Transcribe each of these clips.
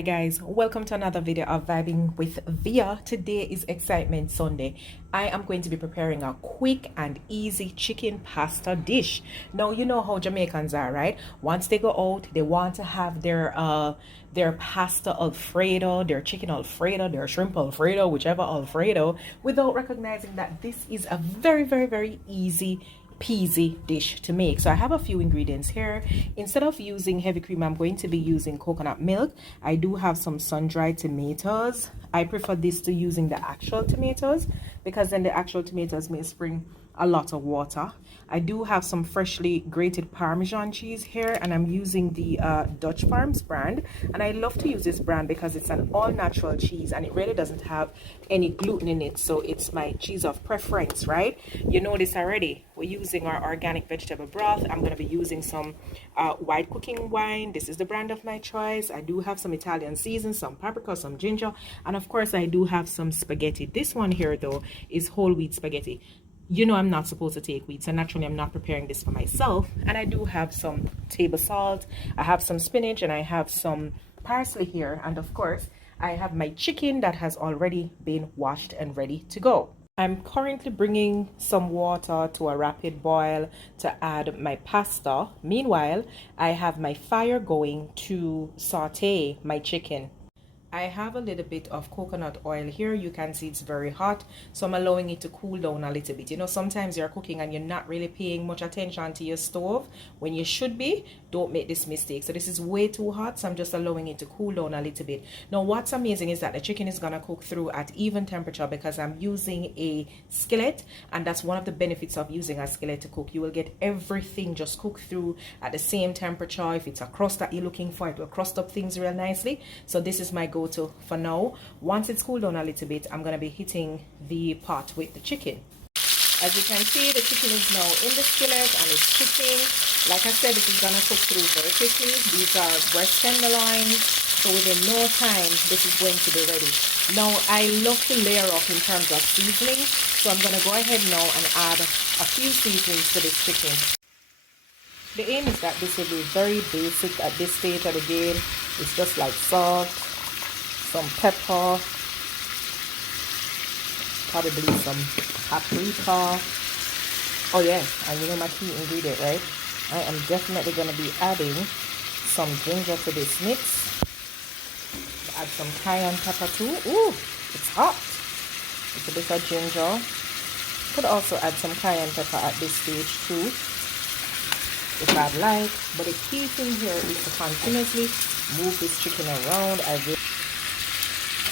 Hi guys, welcome to another video of Vibing with Via. Today is Excitement Sunday. I am going to be preparing a quick and easy chicken pasta dish. Now you know how Jamaicans are, right? Once they go out, they want to have their pasta Alfredo, their chicken Alfredo, their shrimp Alfredo, whichever Alfredo, without recognizing that this is a very easy peasy dish to make. So I have a few ingredients here. Instead of using heavy cream, I'm going to be using coconut milk. I do have some sun-dried tomatoes. I prefer this to using the actual tomatoes because then the actual tomatoes may spring a lot of water. I do have some freshly grated Parmesan cheese here, and I'm using the Dutch Farms brand, and I love to use this brand because it's an all-natural cheese and it really doesn't have any gluten in it, so it's my cheese of preference, right? You know this already. We're using our organic vegetable broth. I'm going to be using some white cooking wine. This is the brand of my choice. I do have some Italian season, some paprika, some ginger, and of course I do have some spaghetti. This one here though is whole wheat spaghetti. You know I'm not supposed to take wheat, so naturally I'm not preparing this for myself. And I do have some table salt, I have some spinach, and I have some parsley here. And of course, I have my chicken that has already been washed and ready to go. I'm currently bringing some water to a rapid boil to add my pasta. Meanwhile, I have my fire going to saute my chicken. I have a little bit of coconut oil here. You can see it's very hot, so I'm allowing it to cool down a little bit. You know, sometimes you're cooking and you're not really paying much attention to your stove when you should be. Don't make this mistake. So this is way too hot, so I'm just allowing it to cool down a little bit. Now what's amazing is that the chicken is gonna cook through at even temperature because I'm using a skillet, and that's one of the benefits of using a skillet to cook. You will get everything just cooked through at the same temperature. If it's a crust that you're looking for, it will crust up things real nicely. So this is my go-to for now. Once it's cooled down a little bit, I'm going to be hitting the pot with the chicken. As you can see, the chicken is now in the skillet and it's cooking. Like I said, it is going to cook through very quickly. These are breast tenderloins, so within no time this is going to be ready. Now I love to layer up in terms of seasoning, so I'm going to go ahead now and add a few seasonings to this chicken. The aim is that this will be very basic at this stage of the game. It's just like salt, some pepper, probably some paprika. Oh yeah, and you know my key ingredient, right? I am definitely going to be adding some ginger to this mix. Add some cayenne pepper too. Ooh, it's hot. It's a bit of ginger. Could also add some cayenne pepper at this stage too, if I'd like. But the key thing here is to continuously move this chicken around.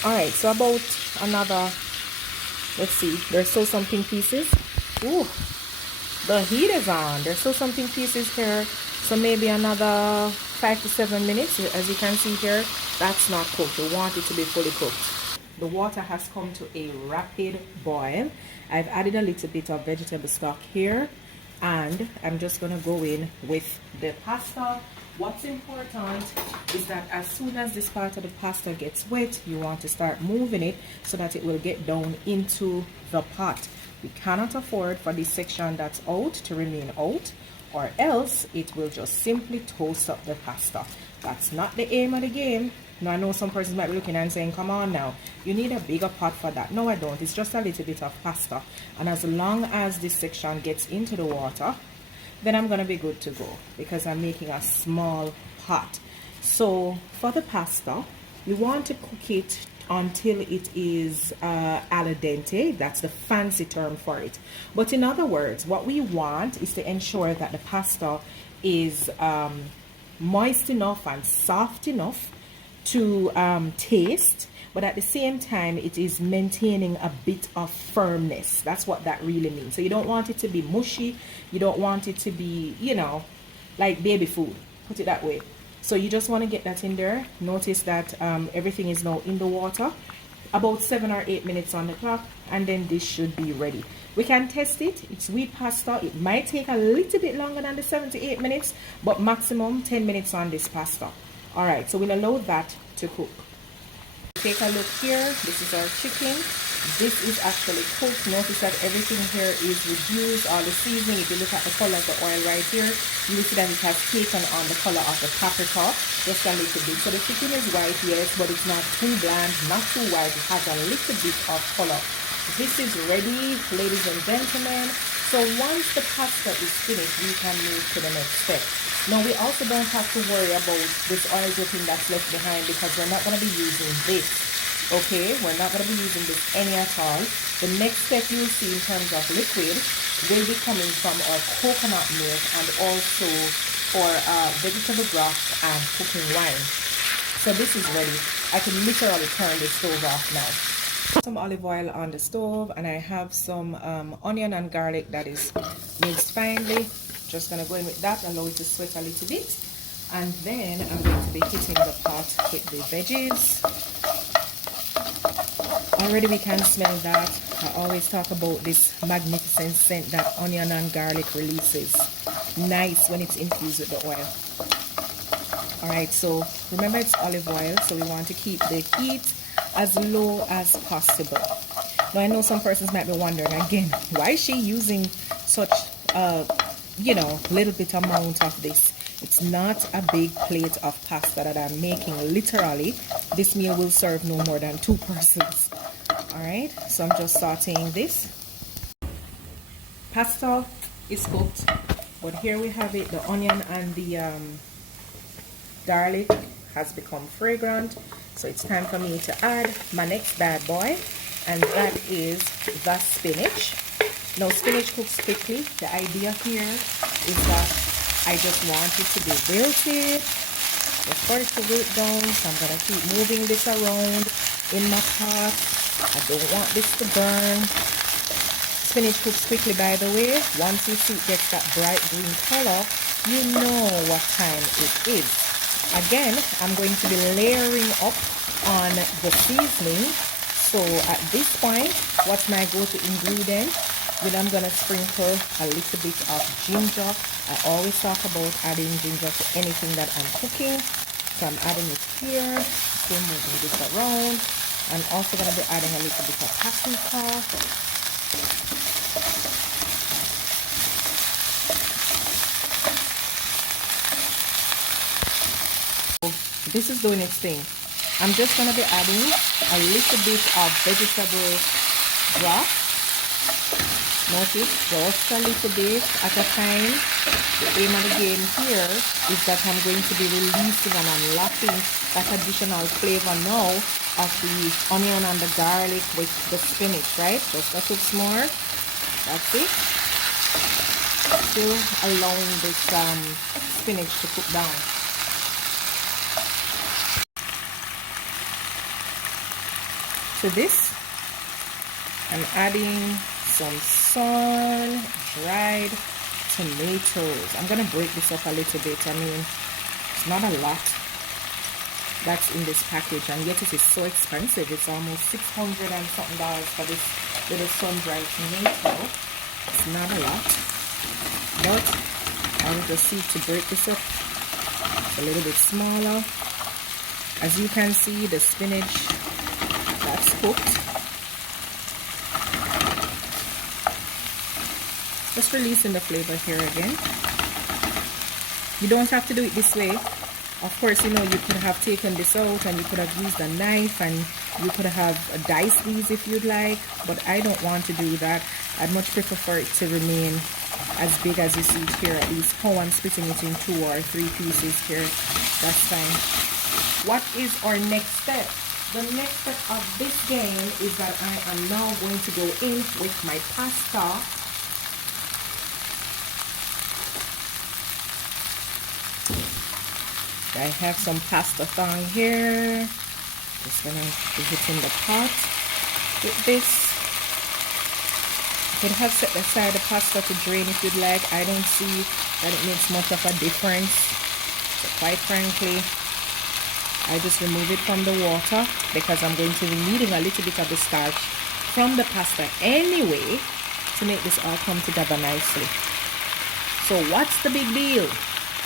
Alright, so about another, let's see, there's still some pink pieces. Ooh, the heat is on. There's still some pink pieces here, so maybe another 5 to 7 minutes. As you can see here, that's not cooked. We want it to be fully cooked. The water has come to a rapid boil. I've added a little bit of vegetable stock here, and I'm just going to go in with the pasta. What's important is that as soon as this part of the pasta gets wet, you want to start moving it so that it will get down into the pot. We cannot afford for this section that's out to remain out, or else it will just simply toast up the pasta. That's not the aim of the game. Now I know some persons might be looking and saying, come on now, you need a bigger pot for that. No, I don't. It's just a little bit of pasta, and as long as this section gets into the water, then I'm gonna be good to go because I'm making a small pot. So for the pasta, you want to cook it until it is al dente. That's the fancy term for it. But in other words, what we want is to ensure that the pasta is moist enough and soft enough to taste, but at the same time it is maintaining a bit of firmness. That's what that really means. So you don't want it to be mushy, you don't want it to be, you know, like baby food, put it that way. So you just want to get that in there. Notice that everything is now in the water. About 7 or 8 minutes on the clock, and then this should be ready. We can test it. It's wheat pasta. It might take a little bit longer than the 7 to 8 minutes, but maximum 10 minutes on this pasta. Alright, so we'll allow that to cook. Take a look here. This is our chicken. This is actually cooked. Notice that everything here is reduced. All the seasoning, if you look at the color of the oil right here, you will see that it has taken on the color of the paprika just a little bit. So the chicken is white, yes, but it's not too bland, not too white. It has a little bit of color. This is ready, ladies and gentlemen. So once the pasta is finished, we can move to the next step. Now we also don't have to worry about this oil dripping that's left behind because we're not going to be using this. Okay, we're not going to be using this any at all. The next step you'll see in terms of liquid will be coming from our coconut milk and also our vegetable broth and cooking wine. So this is ready. I can literally turn the stove off now. Some olive oil on the stove, and I have some onion and garlic that is minced finely. Just going to go in with that, allow it to sweat a little bit. And then I'm going to be hitting the pot with the veggies. Already we can smell that. I always talk about this magnificent scent that onion and garlic releases. Nice when it's infused with the oil. Alright, so remember it's olive oil, so we want to keep the heat as low as possible. Now I know some persons might be wondering again, why is she using such little bit amount of this? It's not a big plate of pasta that I'm making. Literally, this meal will serve no more than 2 persons. Alright, so I'm just sauteing this. Pasta is cooked, but here we have it. The onion and the garlic has become fragrant. So it's time for me to add my next bad boy, and that is the spinach. Now spinach cooks quickly. The idea here is that I just want it to be wilted. Just for it to wilt down, so I'm going to keep moving this around in my pot. I don't want this to burn. Spinach cooks quickly, by the way. Once you see it gets that bright green color, you know what time it is. Again, I'm going to be layering up on the seasoning. So at this point, what's my go-to ingredient? Then I'm going to sprinkle a little bit of ginger. I always talk about adding ginger to anything that I'm cooking. So I'm adding it here. Still moving this around. I'm also going to be adding a little bit of paprika. This is doing its thing. I'm just going to be adding a little bit of vegetable broth. Notice, just a little bit at a time. The aim of the game here is that I'm going to be releasing and unlocking that additional flavor now of the onion and the garlic with the spinach, right? Just a bit more. That's it. Still allowing this spinach to cook down. To this, I'm adding some sun-dried tomatoes. I'm going to break this up a little bit. I mean, it's not a lot that's in this package, and yet it is so expensive. It's almost $600 and something for this little sun-dried tomato. It's not a lot, but I will just see to break this up. It's a little bit smaller. As you can see, the spinach that's cooked. Just releasing the flavor here again. You don't have to do it this way. Of course, you know, you could have taken this out and you could have used a knife and you could have diced these if you'd like, but I don't want to do that. I'd much prefer for it to remain as big as you see it here, at least how I'm splitting it in 2 or 3 pieces here. That's fine. What is our next step? The next step of this game is that I am now going to go in with my pasta. I have some pasta thong here. Just gonna be hitting the pot with this. You could have set aside the pasta to drain if you'd like. I don't see that it makes much of a difference. So quite frankly, I just remove it from the water because I'm going to be needing a little bit of the starch from the pasta anyway to make this all come together nicely. So what's the big deal,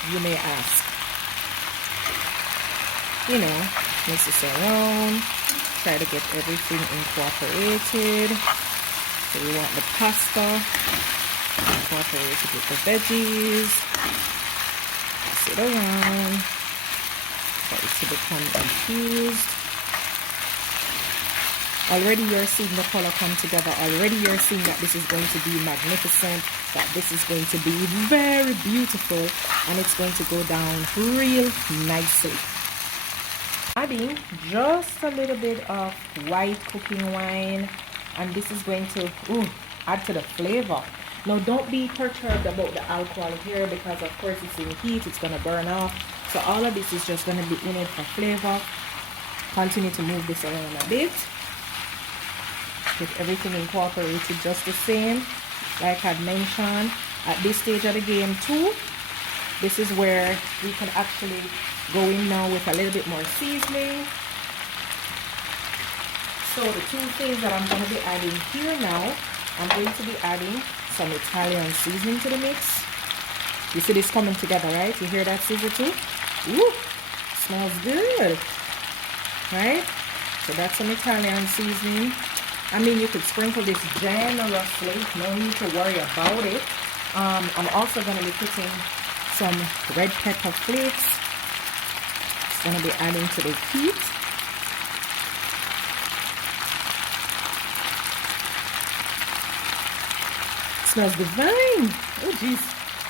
you may ask? You know, mix this around. try to get everything incorporated. So you want the pasta incorporated with the veggies. Pass it around for it to become infused. Already you're seeing the color come together. Already you're seeing that this is going to be magnificent, that this is going to be very beautiful, and it's going to go down real nicely. Adding just a little bit of white cooking wine, and this is going to add to the flavor. Now don't be perturbed about the alcohol here, because of course it's in heat, it's going to burn off. So all of this is just going to be in it for flavor. Continue to move this around a bit. Get everything incorporated just the same, like I mentioned. At this stage of the game too, this is where we can actually go in now with a little bit more seasoning. So the two things that I'm going to be adding here now, I'm going to be adding some Italian seasoning to the mix. You see this coming together, right? You hear that sizzle too? Ooh, smells good, right? So that's some Italian seasoning. I mean, you could sprinkle this generously, no need to worry about it. I'm also going to be putting some red pepper flakes. It's going to be adding to the heat. It smells divine. Oh, geez.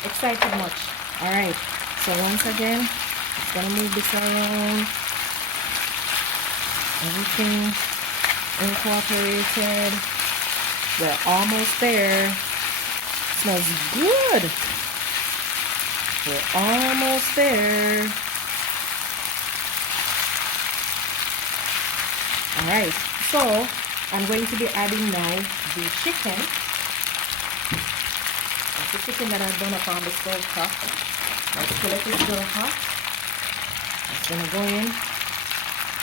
Excited much. All right. So once again, I'm going to move this around. Everything incorporated. We're almost there. Smells good. We're almost there. Alright, so I'm going to be adding now the chicken. That's the chicken that I've done up on the stove top. My skillet is still hot. It's gonna go in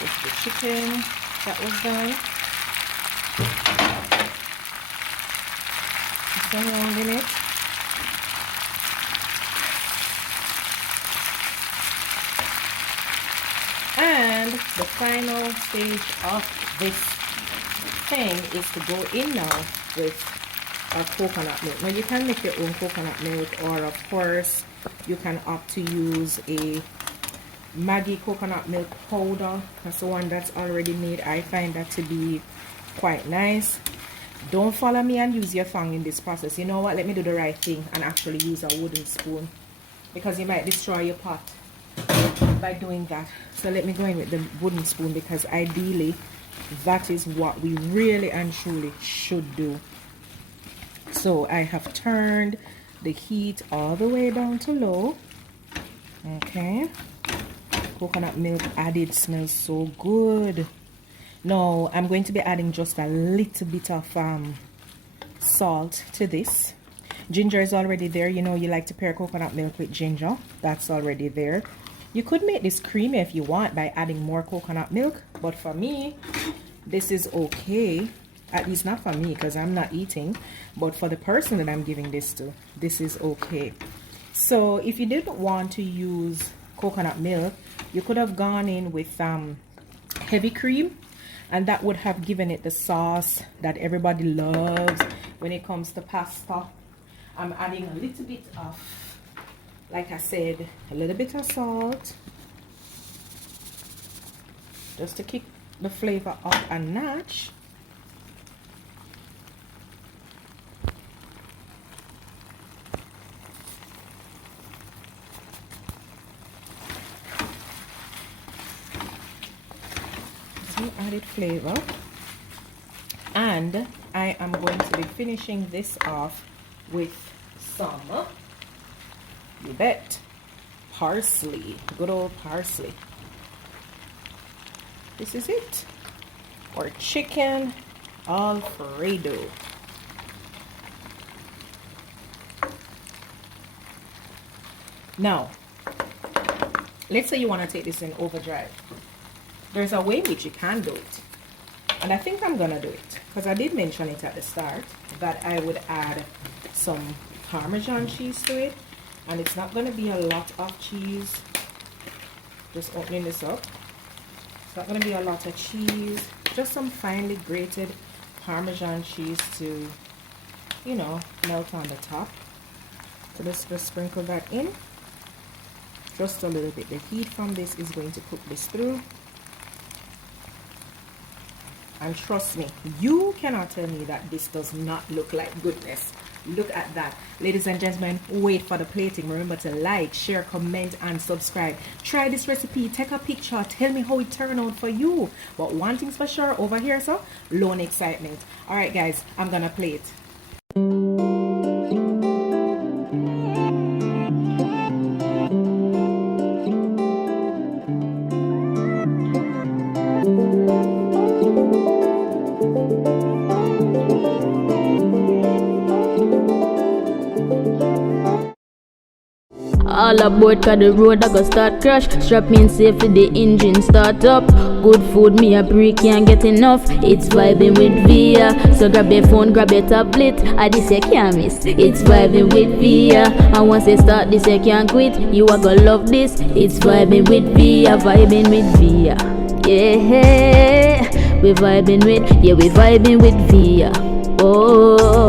with the chicken that was done. Just around in it. And the final stage of this thing is to go in now with a coconut milk. Now you can make your own coconut milk, or of course you can opt to use a Maggi coconut milk powder. That's the one that's already made. I find that to be quite nice. Don't follow me and use your tongue in this process. You know what, let me do the right thing and actually use a wooden spoon, because you might destroy your pot by doing that. So let me go in with the wooden spoon, because ideally that is what we really and truly should do. So I have turned the heat all the way down to low. Okay, coconut milk added, smells so good. Now I'm going to be adding just a little bit of salt to this. Ginger is already there. You know, you like to pair coconut milk with ginger. That's already there. You could make this creamy if you want by adding more coconut milk, but for me this is okay. At least not for me, because I'm not eating, but for the person that I'm giving this to, this is okay. So if you didn't want to use coconut milk, you could have gone in with heavy cream, and that would have given it the sauce that everybody loves when it comes to pasta. I'm adding a little bit of, like I said, a little bit of salt, just to kick the flavor up a notch. Added flavor, and I am going to be finishing this off with some, you bet, parsley, good old parsley. This is it, or chicken Alfredo. Now let's say you want to take this in overdrive. There's a way in which you can do it, and I think I'm gonna do it, because I did mention it at the start that I would add some Parmesan cheese to it, and it's not gonna be a lot of cheese. Just opening this up, it's not gonna be a lot of cheese, just some finely grated Parmesan cheese to, you know, melt on the top. So let's just sprinkle that in. Just a little bit. The heat from this is going to cook this through. And trust me, you cannot tell me that this does not look like goodness. Look at that. Ladies and gentlemen, wait for the plating. Remember to like, share, comment, and subscribe. Try this recipe. Take a picture. Tell me how it turned out for you. But one thing's for sure over here, so lone excitement. Alright guys, I'm gonna plate. All aboard, cause the road I go start crash. Strap in safe for the engine start up. Good food, me a pre can't get enough. It's vibing with Via. So grab your phone, grab your tablet. I this you can't miss. It's vibing with Via. And once you start this you can't quit. You are gonna love this. It's vibing with Via. Vibing with Via. Yeah, we vibing with, yeah, we vibing with Via. Oh.